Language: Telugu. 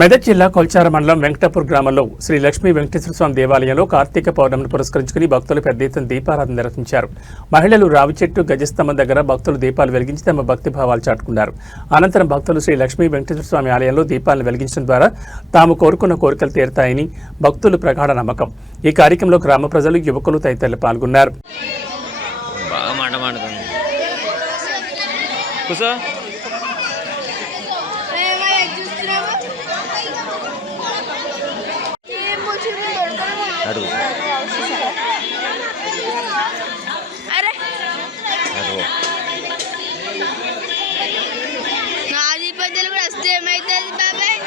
మెదక్ జిల్లా కొల్చార మండలం వెంకటాపూర్ గ్రామంలో శ్రీ లక్ష్మీ వెంకటేశ్వర స్వామి దేవాలయంలో కార్తీక పౌర్ణమిని పురస్కరించుకుని భక్తులు పెద్ద ఎత్తున దీపారాధన నిర్వహించారు. మహిళలు రావి చెట్టు గజస్తంభం దగ్గర భక్తులు దీపాలు వెలిగించి తమ భక్తి భావాలు చాటుకున్నారు. అనంతరం భక్తులు శ్రీ లక్ష్మీ వెంకటేశ్వర స్వామి ఆలయంలో దీపాలను వెలిగించడం ద్వారా తాము కోరుకున్న కోరికలు తీరుతాయని భక్తులు ప్రగాఢ నమ్మకం. ఈ కార్యక్రమంలో గ్రామ ప్రజలు, యువకులు తదితరులు పాల్గొన్నారు. నాది పద్దెలు కూడా వస్తే ఏమైతుంది బాబాయ్?